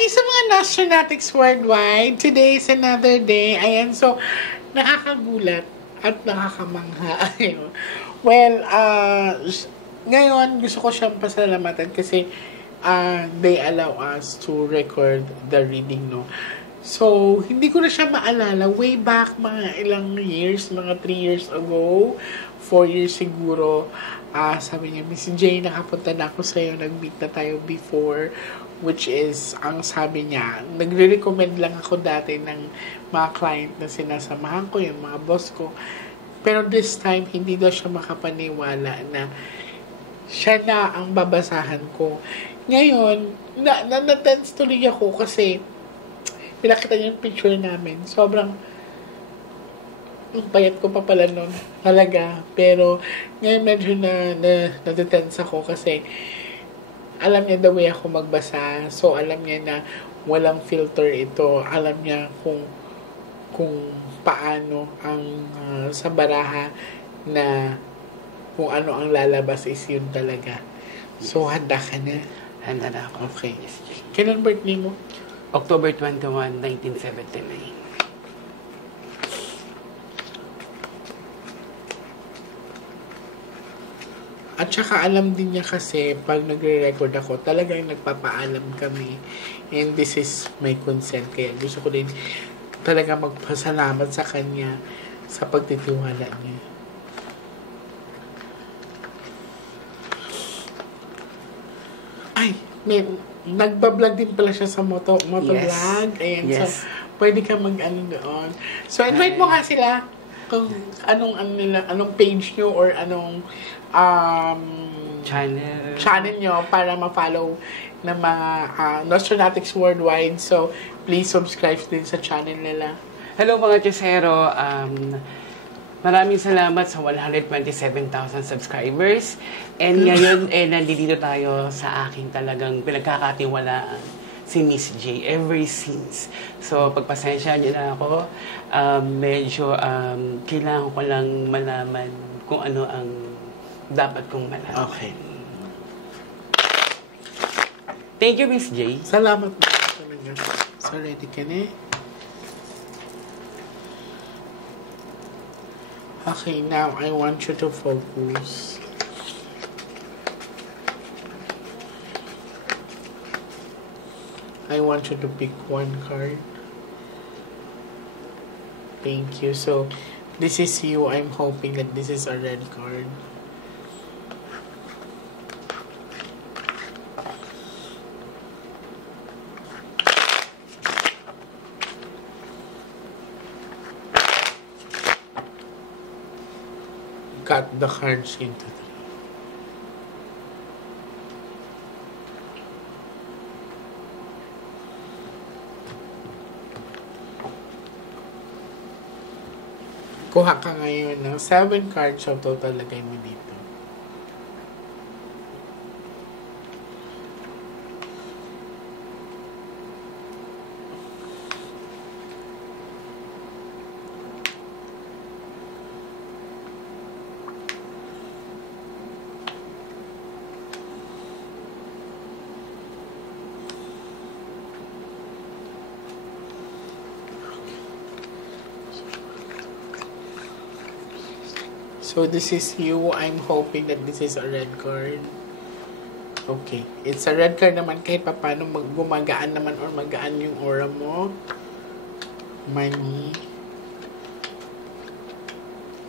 Hi sa mga Nostronatics worldwide. Today is another day. Ayan, so, nakakagulat at nakakamangha. Well, ngayon, gusto ko siyang pasalamatan kasi they allow us to record the reading, no? So, hindi ko na siya maalala. Way back, mga ilang years, mga 3 years ago, 4 years siguro, sabi niya, Miss J, nakapunta na ako sa'yo, nag-meet na tayo before, which is, ang sabi niya, nagre-recommend lang ako dati ng mga client na sinasamahan ko, yung mga boss ko. Pero this time, hindi daw siya makapaniwala na siya na ang babasahan ko. Ngayon, na-tense tuloy ako kasi pinakita niya yung picture namin. Sobrang ang payat ko pa pala nun. Talaga. Pero ngayon medyo na-tense ako kasi alam niya the way ako magbasa. So, alam niya na walang filter ito. Alam niya kung paano ang sa baraha na kung ano ang lalabas is yun talaga. So, handa ka na? Handa na ako. Okay. Kailan birthday mo? October 21, 1979. At saka alam din niya kasi pag nagre-record ako, talagang nagpapaalam kami. And this is my consent. Kaya gusto ko din talaga magpasalamat sa kanya sa pagtitiwala niya. Ay, nagbablog din pala siya sa motovlog. Ayan, yes. So, pwede ka mag-ano doon. So, invite mo nga sila kung anong page nyo or anong channel nyo para ma-follow ng mga Nostronatics worldwide. So, please subscribe din sa channel nila. Hello mga Chesero. Maraming salamat sa 127,000 subscribers. And ngayon, nandito tayo sa aking talagang pinagkakatiwalaan, si Miss J, ever since. So, pagpasensya niyo na ako, medyo kailangan ko lang malaman kung ano ang dapat kong malaman. Okay. Thank you, Miss J. Salamat po. So, ready ka na? Okay, now I want you to focus. I want you to pick one card. Thank you. So, this is you. I'm hoping that this is a red card. Cut the cards into three. Kuha ka ngayon ng 7 cards of total, lagay mo dito. So, this is you. I'm hoping that this is a red card. Okay. It's a red card naman kahit pa paano gumagaan naman or magaan yung aura mo. Money.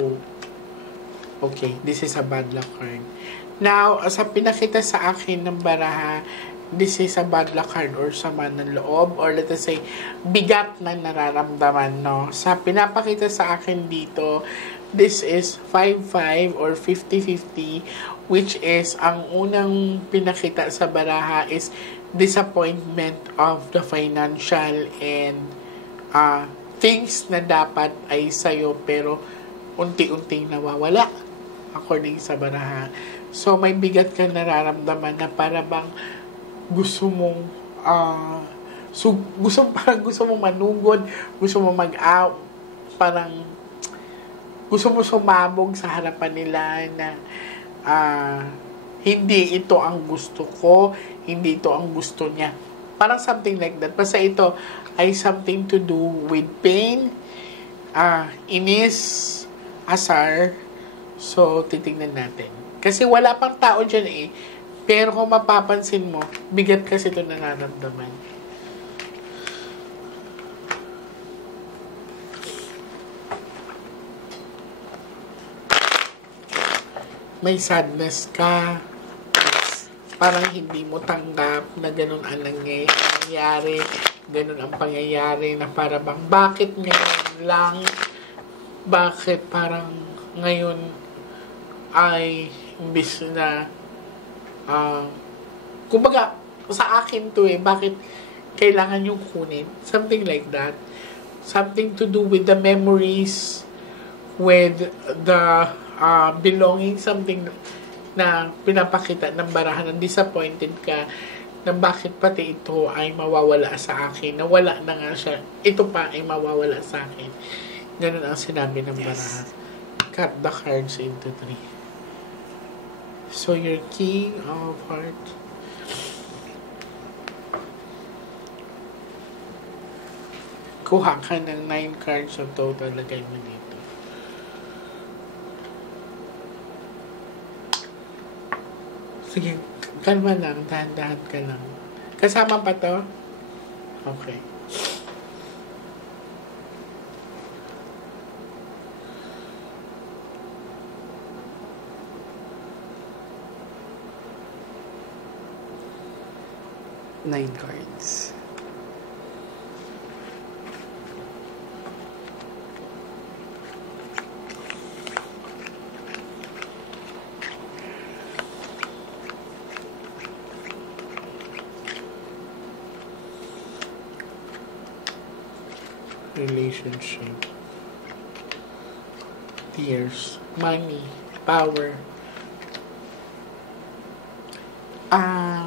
Oh. Okay. This is a bad luck card. Now, sa pinakita sa akin ng baraha, this is a bad luck card or sama ng loob or let us say, bigat na nararamdaman, no? Sa pinapakita sa akin dito, this is 5-5 or 50-50, which is, ang unang pinakita sa baraha is disappointment of the financial and things na dapat ay sa'yo pero unti-unting nawawala according sa baraha. So, may bigat ka nararamdaman na para bang gusto mong gusto mong manugod, gusto mong parang gusto mo sumabog sa harapan nila na hindi ito ang gusto ko, hindi ito ang gusto niya. Parang something like that. Basta ito ay something to do with pain, inis, asar. So, titignan natin. Kasi wala pang tao dyan eh. Pero kung mapapansin mo, bigat kasi ito nararamdaman. May sadness ka. Parang hindi mo tanggap na ganun ang nangyayari. Ganun ang pangyayari na para bang, bakit ngayon lang? Bakit parang ngayon ay imbis na kumbaga, sa akin to bakit kailangan yung kunin? Something like that. Something to do with the memories, with the belonging, something na pinapakita ng barahan, ng disappointed ka, na bakit pati ito ay mawawala sa akin, na wala na nga siya, ito pa ay mawawala sa akin. Ganun ang sinabi ng barahan. Cut the cards into 3. So, your King of Hearts. Kuha ka ng 9 cards of total, lagay mo dito. Sige, kalma lang, dahan-dahan ka lang. Kasama pa to? Okay. Nine cards. Relationship, tears, money, power.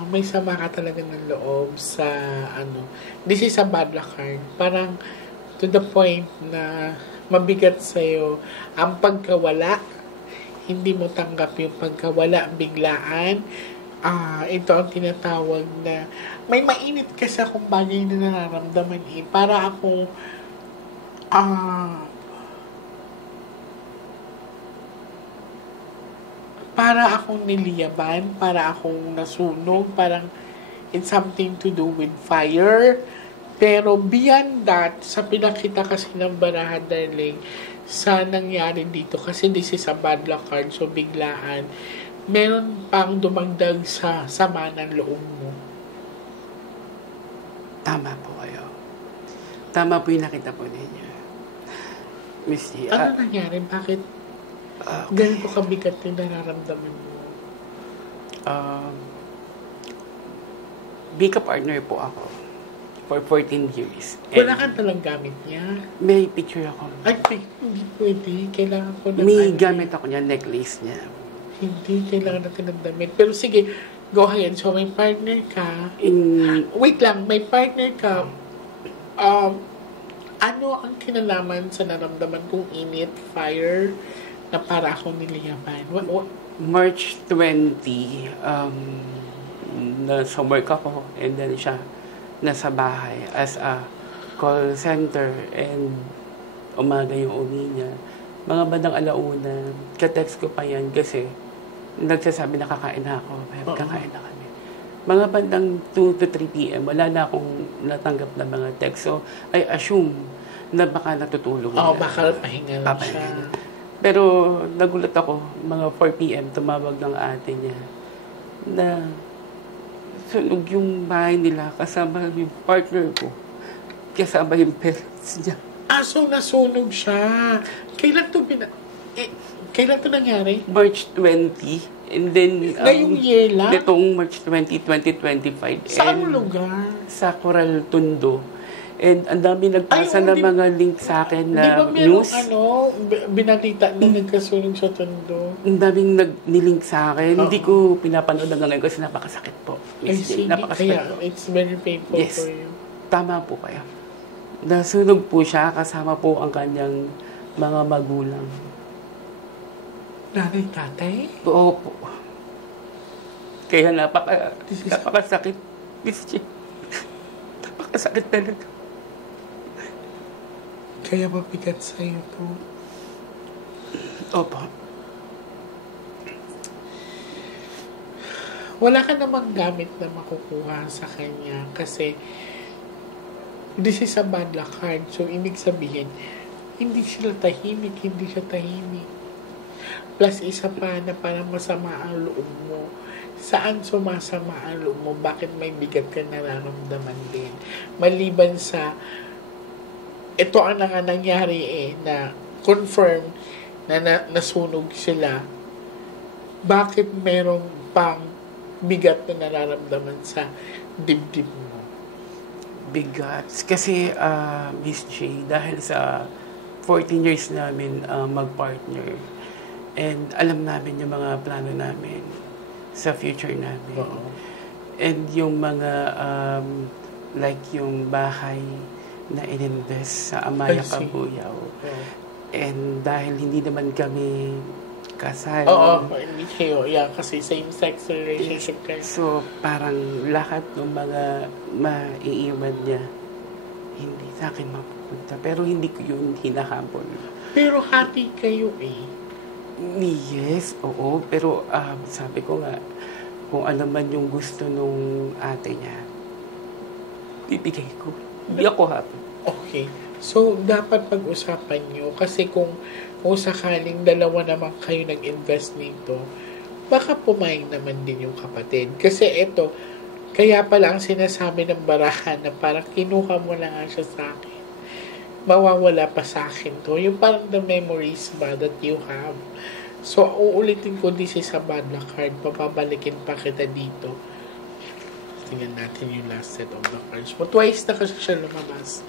May sama ka talaga ng loob sa this is a bad luck card. Parang to the point na mabigat sa'yo ang pagkawala. Hindi mo tanggap yung pagkawala, biglaan. Ito ang tinatawag na may mainit kasi akong bagay na nararamdaman para akong para akong niliyaban, para akong nasunog, parang it's something to do with fire. Pero beyond that, sa pinakita kasi ng barahan, darling, sa nangyari dito, kasi this is a bad luck card, so biglaan, meron pang dumagdag sa sama ng loob mo. Tama po kayo. Tama po yung nakita po ninyo. Miss G. Ano nangyari? Bakit ganito kabigat yung nararamdaman mo? Bika partner po ako for 14 years. Wala kang talang gamit niya? May picture ako. Ay, hindi pwede. Kailangan ko na... May gamit ako niya, necklace niya. Hindi, kailangan natin ng damit. Pero sige, go ahead. So, may partner ka. Wait lang, may partner ka. Ano ang kinalaman sa naramdaman kong init, fire, na para akong niliyaban? What? March 20, nasa work ako, and then siya nasa bahay as a call center, and umaga yung uwi niya. Mga bandang alauna, ka-text ko pa yan kasi nagsasabi na kakain na ako, kakain na kami. Mga bandang 2 to 3 p.m., wala na akong natanggap na mga text. So, I assume na baka natutulog na. Baka pahinga lang siya. Pero nagulat ako, mga 4 p.m., tumawag ng ate niya na sunog yung bahay nila kasama yung partner ko, kasama yung parents niya. So nasunog siya. Kailan to nangyari? March 20. And then, ngayong year lang? Itong March 20, 2025. Saan lugar? Sa Coral Tondo. And ang dami nagpasa ng mga link sa akin na di ba merong news. Binalita na nagkasunog sa Tondo? Ang daming nilink sa akin. Hindi ko pinapanood hanggang ngayon kasi napakasakit po. Napakasakit po. It's very painful for you. Tama po kayo. Nasunog po siya kasama po ang kanyang mga magulang. Nanay, tatay? Oo po. Kaya napakasakit. Miss G. Masakit talaga. Kaya mabigat sa'yo to. Opo. Wala ka namang gamit na makukuha sa kanya kasi this is a bad luck card. So, ibig sabihin, hindi sila tahimik, hindi siya tahimik. Plus, isa pa na parang masama ang loob mo. Saan sumasama ang loob mo? Bakit may bigat ka nararamdaman din? Maliban sa, ito ang nangyari na confirm na nasunog sila. Bakit merong pang bigat na nararamdaman sa dibdib mo? Bigat. Kasi, Miss J, dahil sa 14 years namin mag-partner, and alam namin yung mga plano namin sa future namin. Oo. And yung mga, like yung bahay na ininvest sa Amaya I see. Cabuyao. Oo. And dahil hindi naman kami kasal. Oo, hindi kayo. Yeah, kasi same-sex relationship kayo. So, parang lahat ng mga maiiwan niya, hindi sa akin mapupunta. Pero hindi ko yun hinahabol. Pero hati kayo eh. Yes, oo. Pero sabi ko nga, kung ano man yung gusto nung ate niya, bibigay ko. Hindi ako happy. Okay. So, dapat pag-usapan nyo. Kasi kung sakaling dalawa naman kayo nag-invest nito, baka pumayag naman din yung kapatid. Kasi ito, kaya pala ang sinasabi ng barahan na parang kinuha mo na nga siya sa akin. Mawawala pa sa akin to. Yung parang the memories ba that you have. So, uulitin ko, this is a bad luck card. Papabalikin pa kita dito. Tingnan natin yung last set of the cards. But twice na kasi siya lumabas.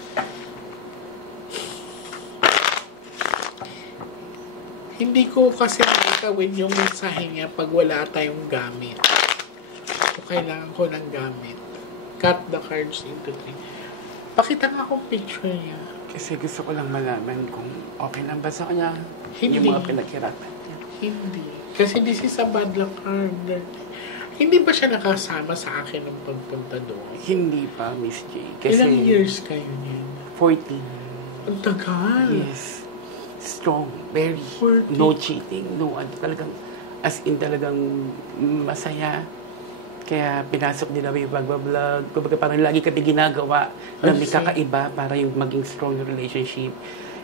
Hindi ko kasi nakakawin yung mensahe niya pag wala tayong gamit. So, kailangan ko ng gamit. Cut the cards into 3. Pakita nga akong picture niya. Kasi gusto ko lang malaman kung okay lang ba sa kanya Hindi. yung mga pinaghirapan niya. Hindi. Kasi this is a bad luck card. Hindi ba siya nakasama sa akin ng pagpunta doon? Hindi pa, Miss J. Kasi Ilang years kayo niyan? 14. Ang tagal. Yes. Strong. Very. 14. No cheating. No, talagang, as in talagang masaya. Kaya pinasok nila yung pagbablog. Kumbaga parang lagi kami ginagawa na may kakaiba para yung maging strong yung relationship.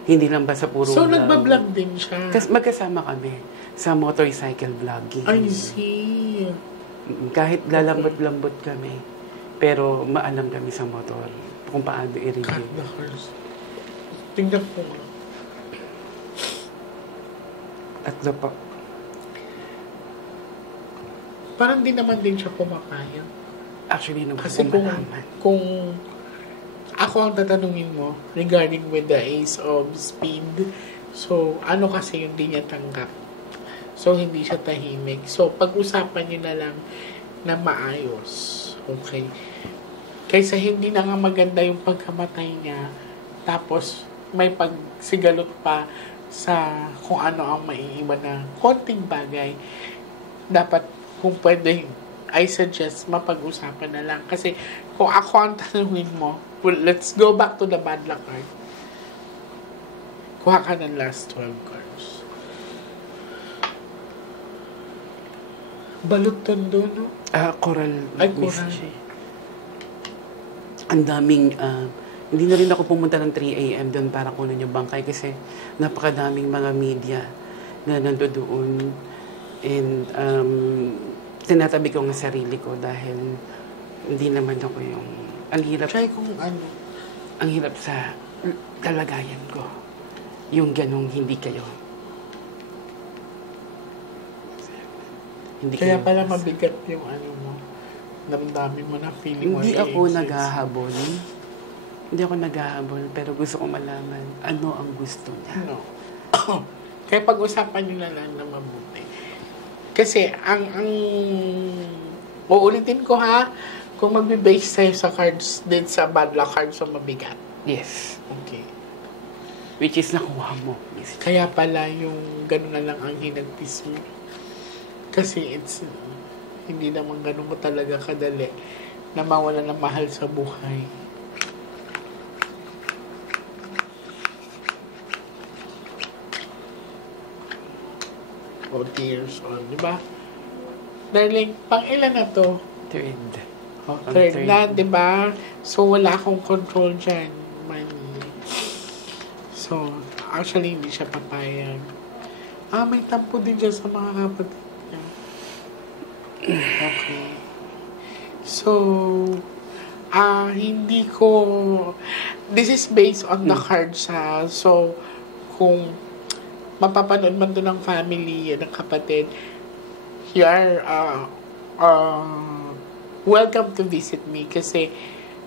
Hindi lang ba sa puro So, vlog. nagbablog din siya? Kasi magkasama kami sa motorcycle vlogging. I see. Kahit lalambot-lambot kami, pero maalam kami sa motor kung paano Cut i-review. the cards. Tingnan ko nga. Tatlo pa. Parang di naman din siya pumapayag. Actually, nung Kasi kung ako ang tatanungin mo regarding with the Ace of Speed, so ano kasi yung di niya tanggap. So hindi siya tahimik. So pag-usapan niyo na lang na maayos. Okay? Kaysa hindi na nga maganda yung pagkamatay niya, tapos may pagsigalot pa sa kung ano ang maiiwan na konting bagay, dapat kung pwede, I suggest mapag-usapan na lang. Kasi kung ako ang tanungin mo, well, let's go back to the bad luck card. Kuha ka ng last 12 cards. Balot tondo, no? Coral. Ay, Miss coral. J. Ang daming, hindi na rin ako pumunta ng 3 a.m. doon para kunin yung bangkay kasi napakadaming mga media na nandoon. And tinatabi ko ang sarili ko dahil hindi naman ako yung ang hirap. Try kung ano. Ang hirap sa kalagayan ko. Yung ganong hindi kayo. Hindi Kaya kayo pala kasama. mabigat yung ano mo. Damdamin mo na feeling mo. Hindi ako i-exist. naghahabol. Hindi ako naghahabol, pero gusto ko malaman ano ang gusto niya. No. Kaya pag-usapan nyo na lang na mabuti. Kasi, ang uulitin ko ha, kung magbe-base tayo sa cards din sa bad luck cards so mabigat. Yes. Okay. Which is nakuha mo, Miss. Kaya pala yung gano'n na lang ang hinagpis mo. Kasi hindi naman gano'n mo talaga kadali na mawala ng mahal sa buhay. O, 3 years old, di ba? Darling, pang ilan na to? Third. O, third na, di ba? So, wala akong control dyan. Money. So, actually, hindi siya papayag. May tampo din dyan sa mga kapatid niya. Okay. So, hindi ko... This is based on the cards, ha? So, kung mapapanood man doon ng family, ng kapatid, you are welcome to visit me kasi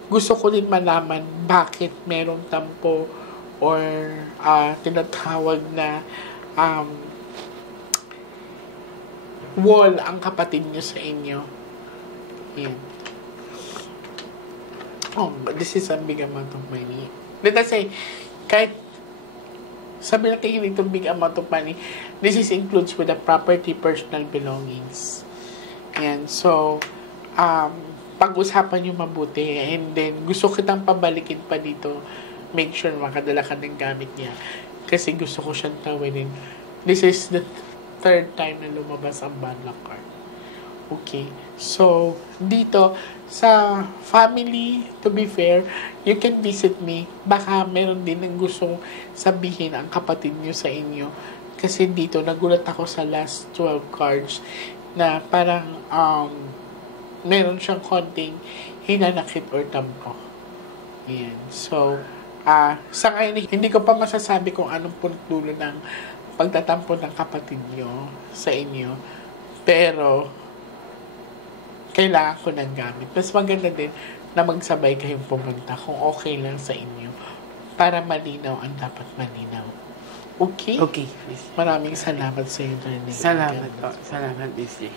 gusto ko din malaman bakit merong tampo or tinatawag na wall ang kapatid nyo sa inyo. Yan. Oh, this is a big amount of money. Let us say, kahit sabi na kayo itong big amount of money, this is includes with the property, personal belongings. Yan. So, pag-usapan nyo mabuti and then gusto kitang pabalikin pa dito, make sure makadala ka ng gamit niya kasi gusto ko siyang tawinin. This is the third time na lumabas ang bad luck card. Okay. So, dito, sa family, to be fair, you can visit me. Baka meron din ang gustong sabihin ang kapatid niyo sa inyo. Kasi dito, nagulat ako sa last 12 cards na parang meron siyang konting hinanakit or tampo. Ayan. So, sa ngayon, hindi ko pa masasabi kung anong puntulo ng pagtatampo ng kapatid niyo sa inyo. Pero, kailangan ko ng gamit. Mas maganda din na magsabay kayong pumunta kung okay lang sa inyo para malinaw ang dapat malinaw. Okay? Okay. Maraming salamat sa iyo, darling. Salamat po. Salamat, Miss J.